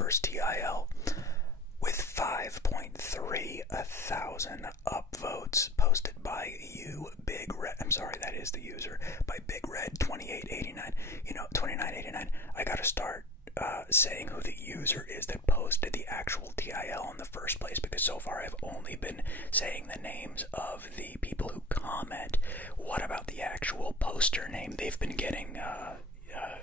first TIL with 5.3 thousand upvotes posted by you, Big Red. I'm sorry, that is the user, by Big Red 2889. You know, 2989. I gotta start saying who the user is that posted the actual TIL in the first place, because so far I've only been saying the names of the people who comment. What about the actual poster name? They've been getting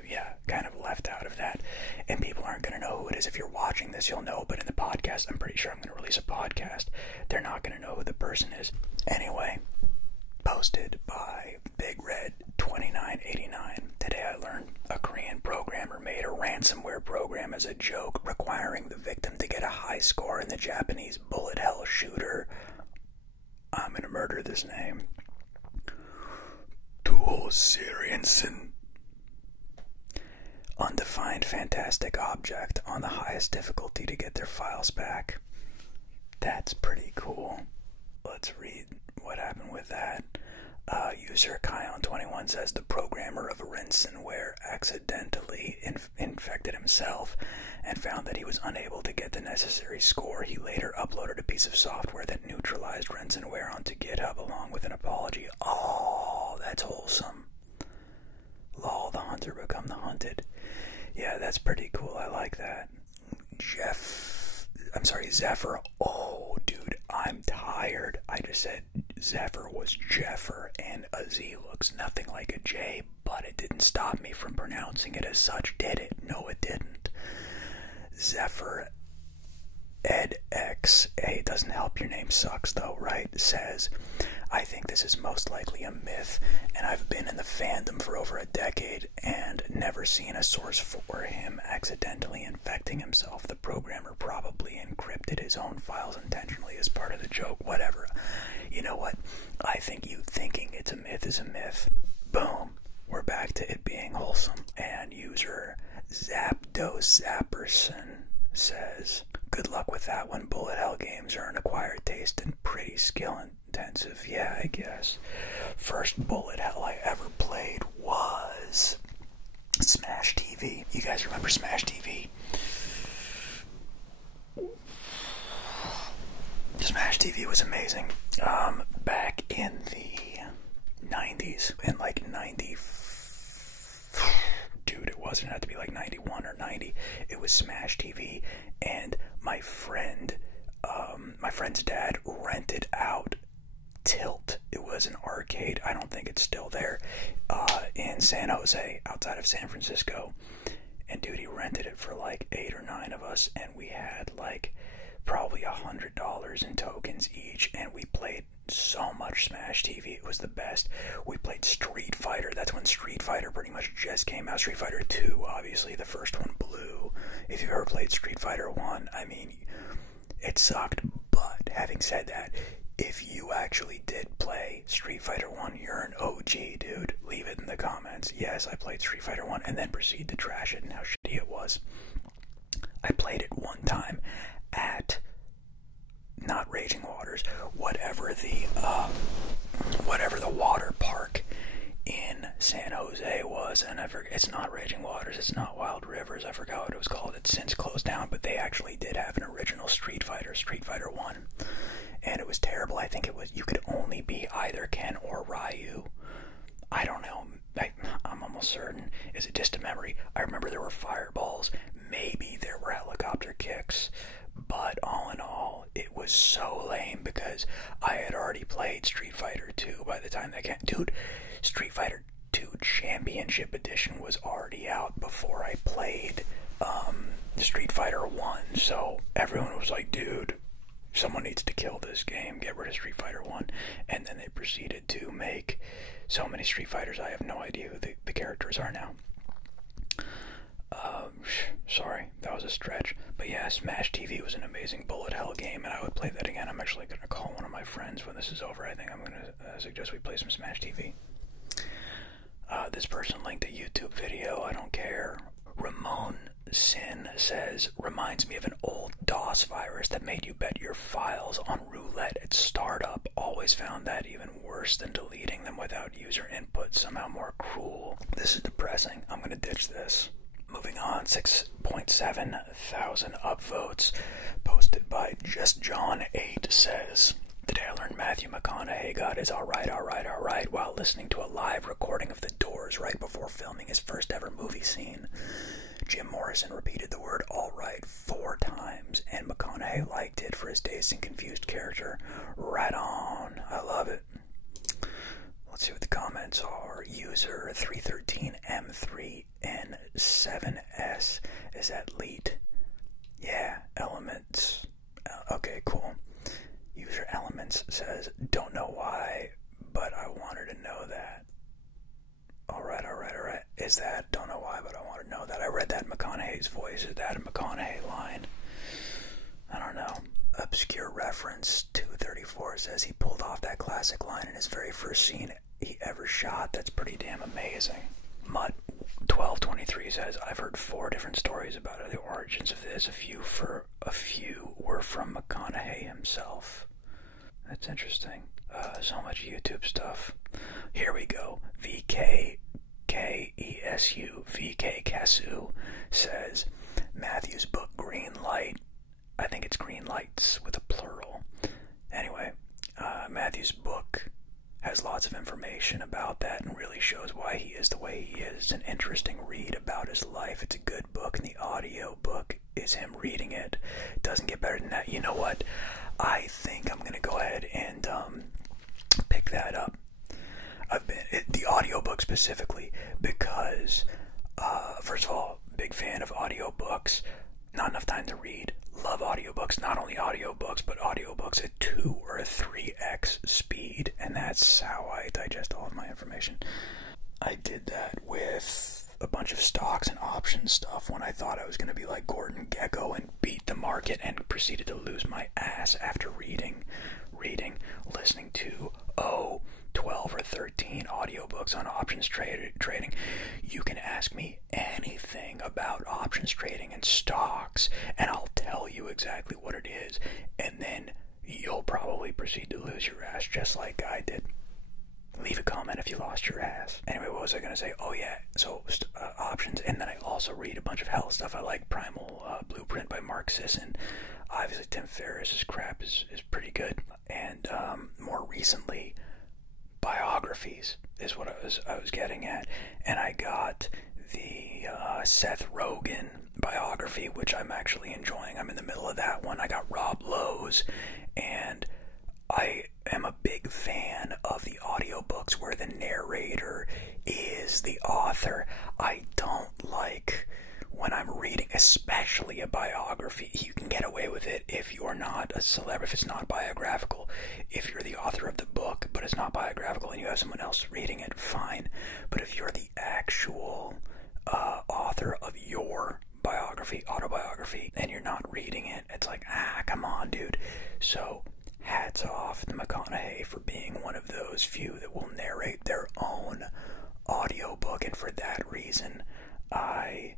yeah, kind of left out of that, and people aren't going to know who it is. If you're watching this, you'll know, but in the podcast, I'm pretty sure I'm going to release a podcast, they're not going to know who the person is. Anyway, posted by Big Red 2989. Today I learned a Korean programmer made a ransomware program as a joke, requiring the victim to get a high score in the Japanese bullet hell shooter. I'm going to murder this name. Dual Syrianson. Undefined fantastic object on the highest difficulty to get their files back. That's pretty cool. Let's read what happened with that. User Kion21 says the programmer of ransomware accidentally infected himself and found that he was unable to get the necessary score. He later uploaded a piece of software that neutralized ransomware onto GitHub along with an apology. Oh, that's wholesome. Lol, the hunter become the hunted. Yeah, that's pretty cool. I like that. Zephyr. Oh, dude, I'm tired. I just said Zephyr was Jeffer, and a Z looks nothing like a J, but it didn't stop me from pronouncing it as such, did it? No, it didn't. Zephyr EdX. Hey, it doesn't help your name sucks, though, right? Says, I think this is most likely a myth, and I've been in the fandom for over a decade and never seen a source for him accidentally infecting himself. The programmer probably encrypted his own files intentionally as part of the joke. Whatever. You know what? I think you thinking it's a myth is a myth. Boom. We're back to it being wholesome. And user Zapdos says, good luck with that one. Bullet hell games are an acquired taste and pretty skill intensive. Yeah, I guess. First bullet hell I ever played was Smash TV. You guys remember Smash TV? Smash TV was amazing. Back in the 90s, in like 90, dude, it wasn't, it had to be like 91 or 90. It was Smash TV, and my friend's dad rented out Tilt. It was an arcade. I don't think it's still there, in San Jose, outside of San Francisco. And dude, he rented it for like 8 or 9 of us, and we had like probably $100 in tokens each, and we played so much Smash TV. It was the best. We played Street Fighter. That's when Street Fighter pretty much just came out. Street Fighter 2, obviously, the first one blew. If you've ever played Street Fighter 1, I mean, it sucked. But having said that, if you actually did play Street Fighter 1, you're an OG, dude. Leave it in the comments. Yes, I played Street Fighter 1, and then proceed to trash it and how shitty it was. I played it one time at, not Raging Waters, whatever the water park in San Jose was, and I forget, it's not Raging Waters, it's not Wild Rivers, I forgot what it was called. It's since closed down, but they actually did have an original Street Fighter 1, and it was terrible. I think it was, you could only be either Ken or Ryu. I don't know, I'm almost certain. Is it just a memory? I remember there were fireballs, maybe there were helicopter kicks, but all in all, it was so lame because I had already played Street Fighter 2 by the time that came. Dude, Street Fighter 2 Championship Edition was already out before I played Street Fighter 1, so everyone was like, dude, someone needs to kill this game, get rid of Street Fighter 1, and then they proceeded to make so many Street Fighters, I have no idea who the characters are now. Sorry, that was a stretch. But yeah, Smash TV was an amazing bullet hell game, and I would play that again. I'm actually going to call one of my friends when this is over. I think I'm going to suggest we play some Smash TV. This person linked a YouTube video. I don't care. Ramon Sin says, reminds me of an old DOS virus that made you bet your files on roulette at startup. Always found that even worse than deleting them without user input. Somehow more cruel. This is depressing. I'm going to ditch this. Moving on, 6 1.7 thousand upvotes. Posted by Just John 8 says, today I learned Matthew McConaughey got his alright while listening to a live recording of The Doors right before filming his first ever movie scene. Jim Morrison repeated the word alright 4 times, and McConaughey liked it for his dazed and confused character. Right on. I love it. Let's see what the comments are. User 313M3N7S. Is that Leet? Yeah, Elements. Okay, cool. User Elements says, don't know why, but I want her to know that. Alright. Is that, don't know why, but I want to know that. I read that in McConaughey's voice. Is that a McConaughey line? I don't know. Obscure reference 234 says he pulled off that classic line in his very first scene he ever shot. That's pretty damn amazing. Mutt 1223 says, I've heard 4 different stories about the origins of this. A few were from McConaughey himself. That's interesting. So much YouTube stuff. Here we go. VK says, Matthew's book Green Light. I think it's Green Lights with a plural. Anyway, Matthew's book has lots of information about that and really shows why he is the way he is. It's an interesting read about his life. It's a good book, and the audio book is him reading it. It doesn't get better than that. You know what? I think I'm going to go ahead and pick that up. The audiobook specifically, because first of all, big fan of audiobooks. Not enough time to read. Love audiobooks. Not only audiobooks, but audiobooks at 2 or 3x speed, and that's how I digest all of my information. I did that with a bunch of stocks and options stuff when I thought I was going to be like Gordon Gekko and beat the market, and proceeded to lose my ass after listening to 12 or 13 audiobooks on options trading. You can ask me anything about options trading and stocks, and I'll tell you exactly what it is, and then you'll probably proceed to lose your ass just like I did. Leave a comment if you lost your ass. Anyway, what was I going to say? Oh yeah, so options, and then I also read a bunch of health stuff. I like Primal Blueprint by Mark Sisson. Obviously Tim Ferriss's crap is pretty good, and more recently, biographies is what I was getting at, and I got the Seth Rogen biography, which I'm actually enjoying. I'm in the middle of that one. I got Rob Lowe's, and I am a big fan of the audiobooks where the narrator is the author. I don't like when I'm reading, especially a biography. You can get away with it if you're not a celebrity, if it's not biographical. If you're the author of the book, but it's not biographical, and you have someone else reading it, fine. But if you're the actual author of your biography, autobiography, and you're not reading it, it's like, come on, dude. So, hats off to McConaughey for being one of those few that will narrate their own audiobook, and for that reason, I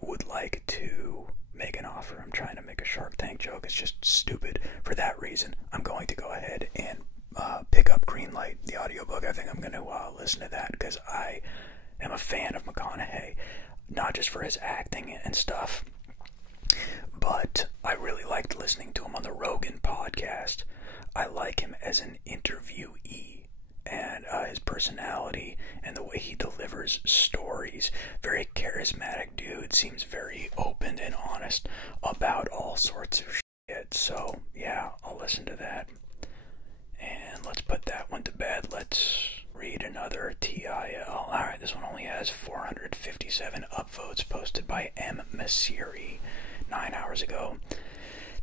would like to make an offer. I'm trying to make a Shark Tank joke. It's just stupid. For that reason, I'm going to go ahead and pick up Greenlight, the audiobook. I think I'm going to listen to that, because I am a fan of McConaughey, not just for his acting and stuff, but I really liked listening to him on the Rogan podcast. I like him as an interviewee, and his personality and the way he delivers stories. Very charismatic dude, seems very open and honest about all sorts of shit. So yeah, I'll listen to that. And let's put that one to bed. Let's read another TIL. Alright, this one only has 457 upvotes, posted by M. Masiri 9 hours ago.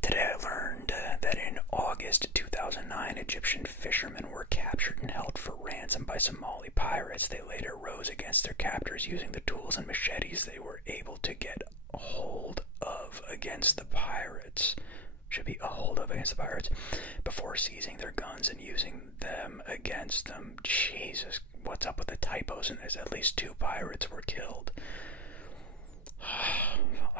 Today I learned that in August 2009, Egyptian fishermen were captured and held for ransom by Somali pirates. They later rose against their captors using the tools and machetes they were able to get a hold of against the pirates. Before seizing their guns and using them against them. Jesus, what's up with the typos in this? At least 2 pirates were killed.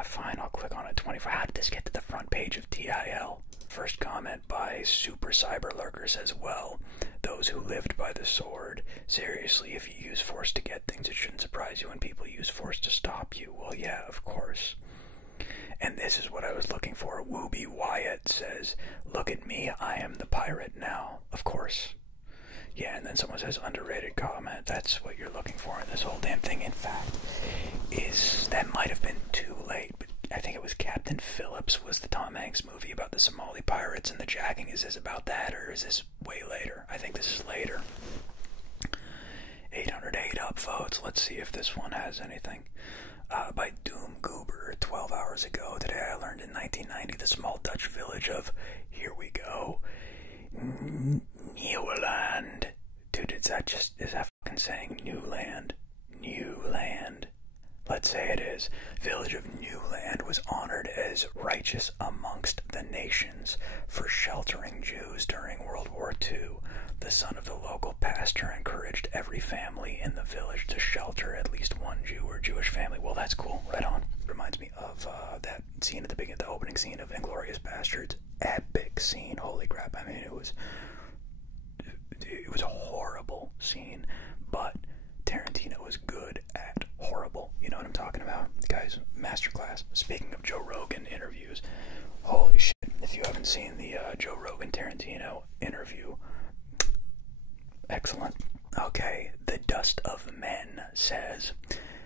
Fine, I'll click on it. 24. How did this get to the front page of TIL? First comment by Super Cyber Lurker says, well, those who lived by the sword. Seriously, if you use force to get things, it shouldn't surprise you when people use force to stop you. Well, yeah, of course. This is what I was looking for. Wooby Wyatt says, look at me, I am the pirate now. Of course. Yeah, and then someone says underrated comment. That's what you're looking for in this whole damn thing. In fact, that might have been too late, but I think it was Captain Phillips was the Tom Hanks movie about the Somali pirates and the jacking. Is this about that, or is this way later? I think this is later. 808 upvotes. Let's see if this one has anything. By Doom Goober, 12 hours ago. Today I learned in 1990 the small Dutch village of, here we go, Nieuwland. Dude, is that fucking saying Newland? Newland. Let's say it is. Village of Newland was honored as righteous amongst the nations for sheltering Jews during World War II. The son of the local pastor encouraged every family in the village to shelter at least one Jew or Jewish family. Well, that's cool. Right on. Reminds me of that scene at the beginning, the opening scene of Inglourious Basterds. Epic scene. Holy crap. I mean, it was a horrible scene, but Tarantino was good at horrible. You know what I'm talking about? Guys, masterclass. Speaking of Joe Rogan interviews, holy shit. If you haven't seen the Joe Rogan Tarantino interview, excellent. Okay, the Dust of Men says,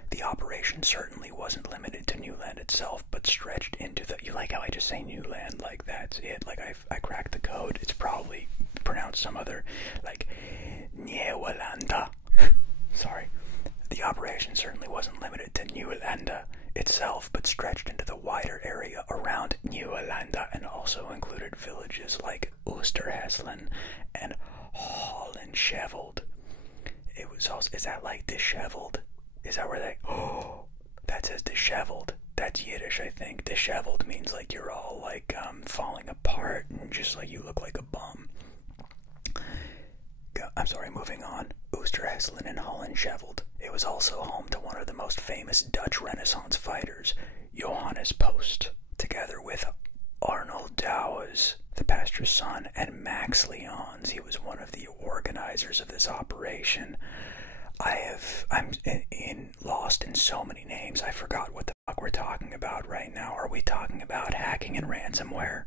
the operation certainly wasn't limited to Newland itself, but stretched into the... You like how I just say Newland? Like, that's it. Like, I cracked the code. It's probably pronounced some other, like, Nieuwelanda. Sorry. The operation certainly wasn't limited to Nieuwelanda itself, but stretched into the wider area around Nieuwelanda and also included villages like Oosterheslen and Hollenscheveld. It was also... Is that like disheveled? Is that where they... Oh, that says disheveled. That's Yiddish, I think. Disheveled means like you're all like falling apart and just like you look like a bum. I'm sorry, moving on. Oosterheslen and Hollenscheveld. It was also home to one of the most famous Dutch Renaissance fighters, Johannes Post, together with Arnold Douwes, the pastor's son, and Max Lyons. He was one of the organizers of this operation. I'm lost in so many names. I forgot what the fuck we're talking about right now. Are we talking about hacking and ransomware?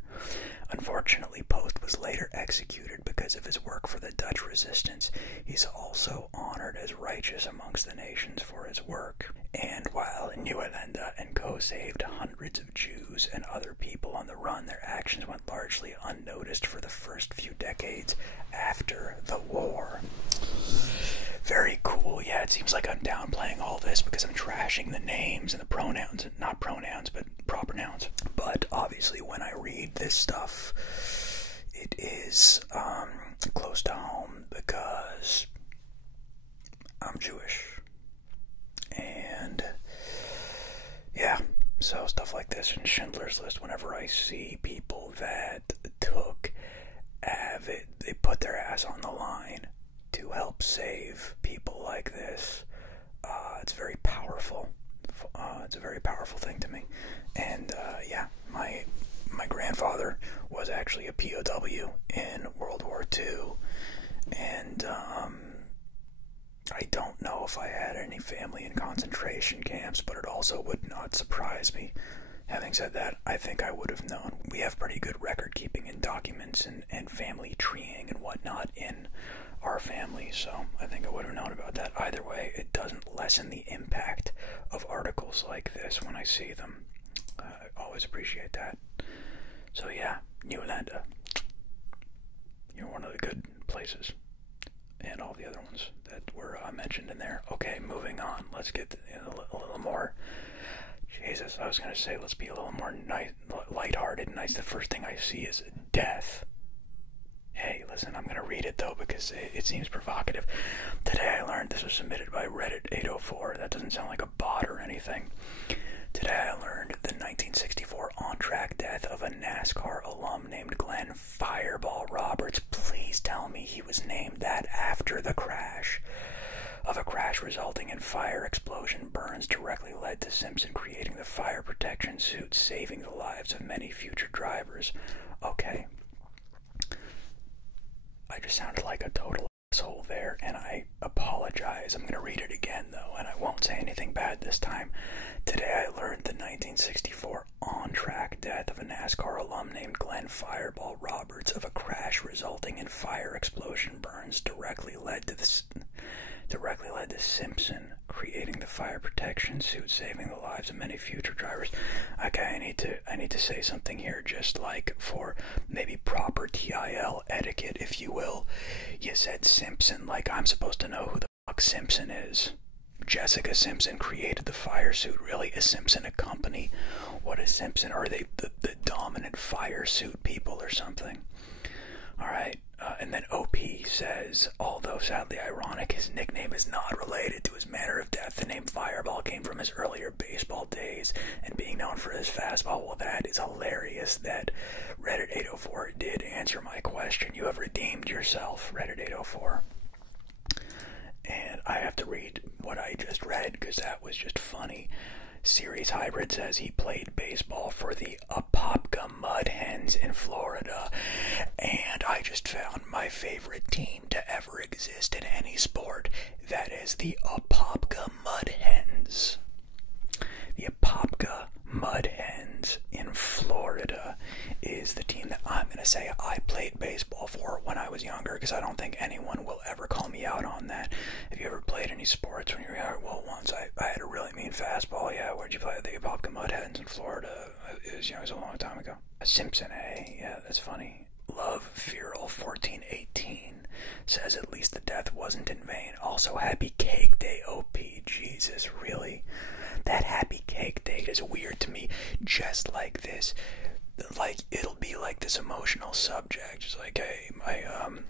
Unfortunately, Post was later executed because of his work for the Dutch resistance. He's also honored as righteous amongst the nations for his work. And while Nieuwelanda and co. saved hundreds of Jews and other people on the run, their actions went largely unnoticed for the first few decades after the war. Very cool. Yeah, it seems like I'm downplaying all this because I'm trashing the names and the pronouns. Not pronouns, but proper nouns. But obviously when I read this stuff, it is close to home because I'm Jewish. And yeah, so stuff like this in Schindler's List, whenever I see people that they put their ass on the line to help save people like this, it's very powerful. It's a very powerful thing to me. And yeah, my grandfather was actually a POW in World War II, and I don't know if I had any family in concentration camps, but it also would not surprise me. Having said that, I think I would have known. We have pretty good record keeping and documents and family treeing and whatnot in our family, so I think I would have known about that. Either way, it doesn't lessen the impact of articles like this when I see them. I always appreciate that. So yeah, Nieuwelanda, you're one of the good places, and all the other ones that were mentioned in there. Okay, moving on. Let's get a little more. Jesus, I was gonna say let's be a little more lighthearted and nice. The first thing I see is death. Hey, listen, I'm gonna read it though because it seems provocative. Today I learned, this was submitted by Reddit 804. That doesn't sound like a bot or anything. Today I learned the 1964 on-track death of a NASCAR alum named Glenn Fireball Roberts. Please tell me he was named that after the crash. Of a crash resulting in fire, explosion, burns directly led to Simpson creating the fire protection suit, saving the lives of many future drivers. Okay. I just sounded like a total asshole there, and I apologize. I'm going to read it again, though, and I won't say anything bad this time. Today I learned the 1964 on-track death of a NASCAR alum named Glenn Fireball Roberts of a crash resulting in fire explosion burns directly led to Simpson creating the fire protection suit, saving the lives of many future drivers. Okay, I need to say something here, just like for maybe proper TIL etiquette, if you will. You said Simpson, like I'm supposed to know who the fuck Simpson is. Jessica Simpson created the fire suit. Really? Is Simpson a company? What is Simpson? Are they the dominant fire suit people or something? Alright, and then OP says, although sadly ironic, his nickname is not related to his manner of death. The name Fireball came from his earlier baseball days and being known for his fastball. Well, that is hilarious that Reddit 804 did answer my question. You have redeemed yourself, Reddit 804. And I have to read what I just read because that was just funny. Series Hybrid says he played baseball for the Apopka Mud Hens in Florida. And I just found my favorite team to ever exist in any sport. That is the Apopka Mud Hens. The Apopka Mud Hens in Florida is the team that I'm going to say I played baseball for when I was younger, because I don't think anyone will ever call me out on that. Have you ever played any sports when you were younger? Well, once I had a really mean fastball. Yeah, where'd you play? The Apopka Mud Hens in Florida. It was a long time ago. Simpson, eh? Yeah, that's funny. Love Feral 1418 says at least the death wasn't in vain. Also, happy cake day, OP. Jesus, really? That happy cake day is weird to me. Just like this, like it'll be like this emotional subject, just like, hey,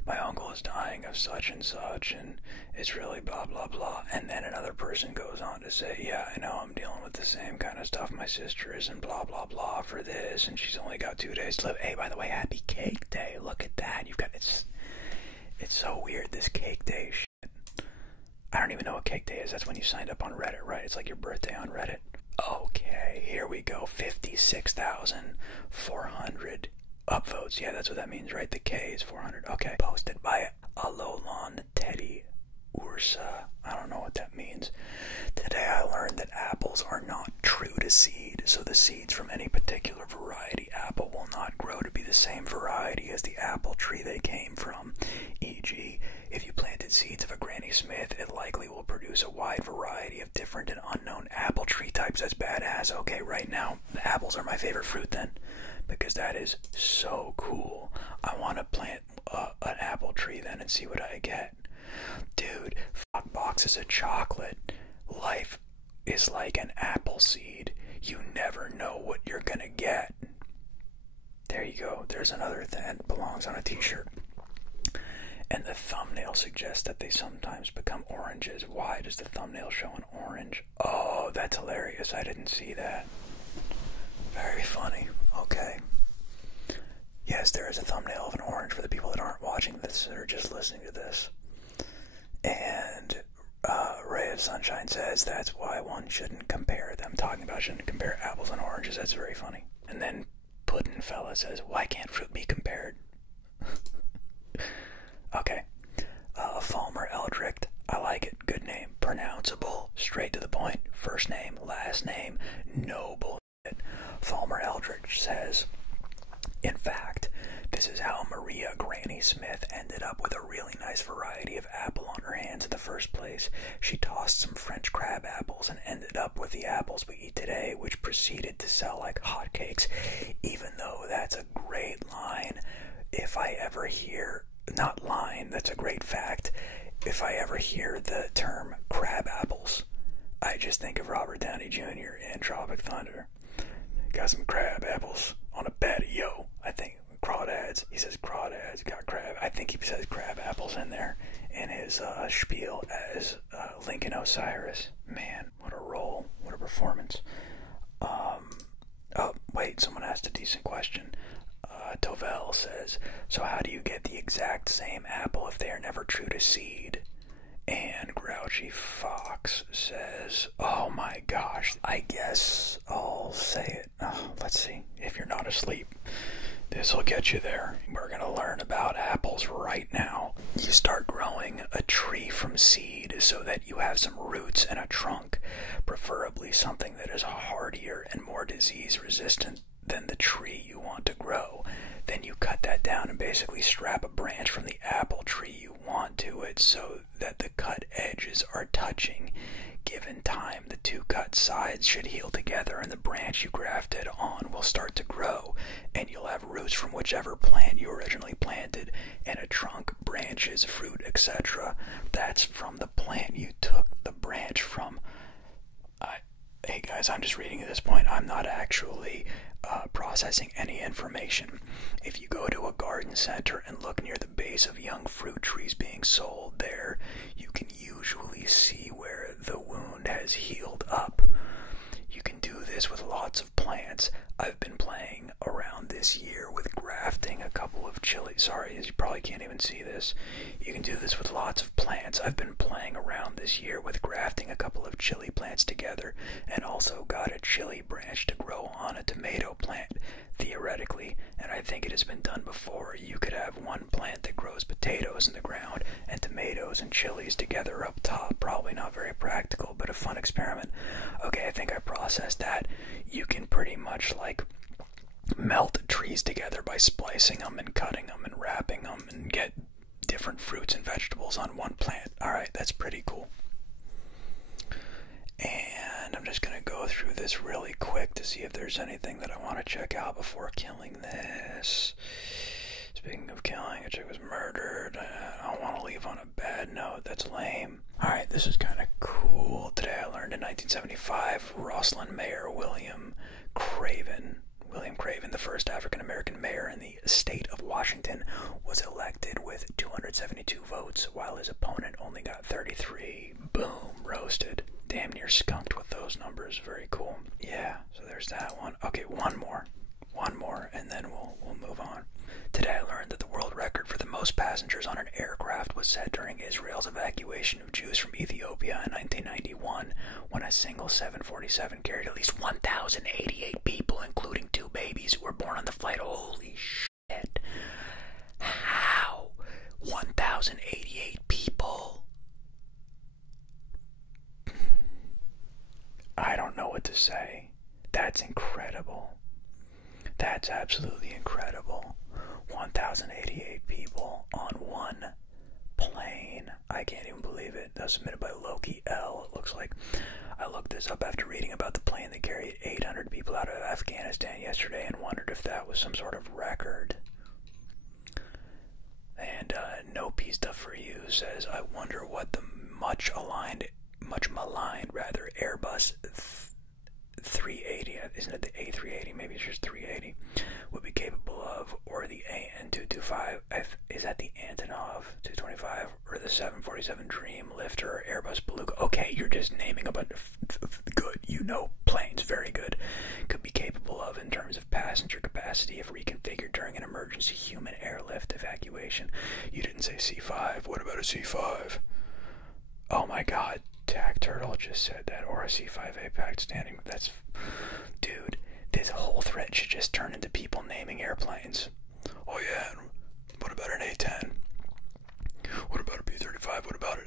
my uncle is dying of such and such, and it's really blah blah blah. And then another person goes on to say, yeah, I know I'm dealing with the same kind of stuff my sister is, and blah blah blah for this, and she's only got 2 days to live. Hey, by the way, happy cake day. Look at that. You've got it's so weird, this cake day shit. I don't even know what cake day is. That's when you signed up on Reddit, right? It's like your birthday on Reddit. Okay, here we go. 56,400 upvotes. Yeah, that's what that means, right? The K is 400. Okay. Posted by Alolan Teddy Ursa. I don't know what that means. Today I learned that apples are not true to seed, so the seeds from any particular variety apple will not grow to be the same variety as the apple tree they came from. E.g., if you planted seeds of a Granny Smith, it likely will produce a wide variety of different and unknown apple tree types. That's badass. Okay, right now, the apples are my favorite fruit then, because that is so cool. I want to plant an apple tree then and see what I get. Dude, fuck boxes of chocolate. Life is like an apple seed. You never know what you're gonna get. There you go. There's another thing that belongs on a t-shirt. And the thumbnail suggests that they sometimes become oranges. Why does the thumbnail show an orange? Oh, that's hilarious. I didn't see that. Very funny. Okay. Yes, there is a thumbnail of an orange for the people that aren't watching this or just listening to this. And Ray of Sunshine says that's why one shouldn't compare them. Talking about shouldn't compare apples and oranges. That's very funny. And then Puddin' Fella says, why can't fruit be compared? Okay. Falmer Eldrick. I like it. Good name. Pronounceable. Straight to the point. First name. Last name. No bullshit. Falmer Eldrick says, in fact, this is how Maria Granny Smith ended up with a really nice variety of apple on her hands in the first place. She tossed some French crab apples and ended up with the apples we eat today, which proceeded to sell like hotcakes. Even though that's a great line, if I ever hear, not line, that's a great fact, if I ever hear the term crab apples, I just think of Robert Downey Jr. in Tropic Thunder. Got some crab apples on a patio, I think. Crawdads. He says crawdads. Got crab. I think he says crab apples in there in his spiel as Lincoln Osiris. Man, what a role. What a performance. Oh, wait. Someone asked a decent question. Tovel says, so how do you get the exact same apple if they are never true to seed? And Grouchy Fox says, oh my gosh, I guess I'll say it. Oh, let's see. If you're not asleep, this will get you there. We're going to learn about apples right now. You start growing a tree from seed so that you have some roots and a trunk, preferably something that is hardier and more should heal together, and the branch you grafted on will start to grow, and you'll have roots from whichever plant you originally planted, and a trunk, branches, fruit, etc. That's from the plant you took the branch from. Hey guys, I'm just reading at this point. I'm not actually processing any information. If you go to a garden center and look near the base of young fruit trees being sold there, you can usually see where the wound has healed up. You can do this with lots of plants. I've been playing around this year with grafting a couple of chili. Sorry, you probably can't even see this. You can do this with lots of plants. I've been playing around this year with grafting a couple of chili plants together, and also got a chili branch to grow on a tomato plant, theoretically, and I think it has been done before. You could have one plant that grows potatoes in the ground and tomatoes and chilies together up top. Probably not very practical, but a fun experiment. Okay, I think I processed that. You can pretty much like melt trees together by splicing them and cutting them and wrapping them and get different fruits and vegetables on one plant. Alright, that's pretty cool. And I'm just going to go through this really quick to see if there's anything that I want to check out before killing this. Speaking of killing, a chick was murdered. I don't want to leave on a bad note. That's lame. Alright, this is kind of cool. Today I learned in 1975, Rosslyn Mayor William Craven, the first African-American mayor in the state of Washington, was elected with 272 votes, while his opponent only got 33. Boom, roasted. Damn near skunked with those numbers. Very cool. Yeah, so there's that one. Okay, one more, and then we'll move on. Today I learned that the world record for the most passengers on an aircraft was set during Israel's evacuation of Jews from Ethiopia in 1991, when a single 747 carried at least 1,088 people, including 2 babies who were born on the flight. Holy shit. How? 1,088 people? I don't know what to say. That's incredible. That's absolutely incredible. 1,088 people on one plane. I can't even believe it. That was submitted by Loki L. It looks like. I looked this up after reading about the plane that carried 800 people out of Afghanistan yesterday and wondered if that was some sort of record. And No Pea Stuff For You says, I wonder what the much maligned Airbus 380, isn't it the A380, maybe it's just 380, would be capable of, or the AN225, is that the Antonov 225, or the 747 Dream Lifter, or Airbus Beluga? Okay, you're just naming a bunch of good, planes, very good, could be capable of in terms of passenger capacity if reconfigured during an emergency human airlift evacuation. You didn't say C5, what about a C5? Oh my god, Tack Turtle just said that, or a C5A packed standing. That's, dude, this whole thread should just turn into people naming airplanes. Oh yeah, what about an A10? What about a B-35? What about an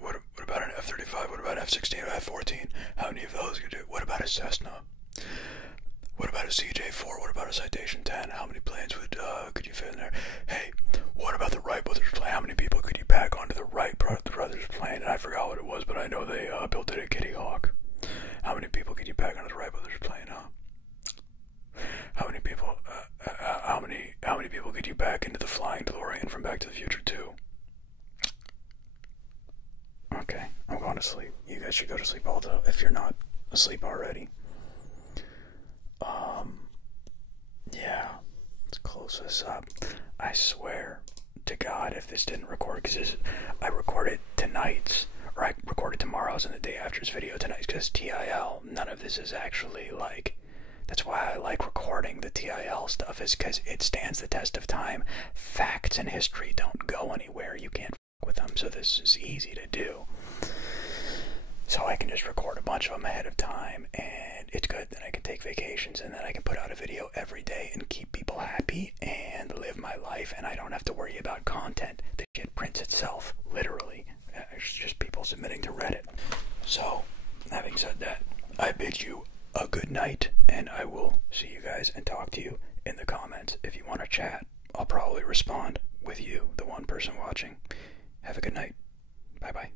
what about an F-35? What about an F-16 or F-14? How many of those could do? What about a Cessna? What about a CJ-4? What about a Citation 10? How many planes could you fit in there? Hey, what about the Wright Brothers plane? How many people could you pack onto the Wright Brothers plane? And I forgot what it was, but I know they built it at Kitty Hawk. How many people could you pack onto the Wright Brothers plane, huh? How many people? How many people could you pack into the Flying DeLorean from Back to the Future 2? Okay, I'm going to sleep. You guys should go to sleep also if you're not asleep already. Yeah, let's close this up. I swear to God, if this didn't record, because I recorded tonight's, or I recorded tomorrow's and the day after's video tonight, because TIL, none of this is actually like, that's why I like recording the TIL stuff, is because it stands the test of time. Facts and history don't go anywhere. You can't f with them, so this is easy to do. So I can just record a bunch of them ahead of time, and it's good. Then I can take vacations, and then I can put out a video every day and keep people happy and live my life, and I don't have to worry about content. The shit prints itself, literally. It's just people submitting to Reddit. So, having said that, I bid you a good night, and I will see you guys and talk to you in the comments. If you want to chat, I'll probably respond with you, the one person watching. Have a good night. Bye-bye.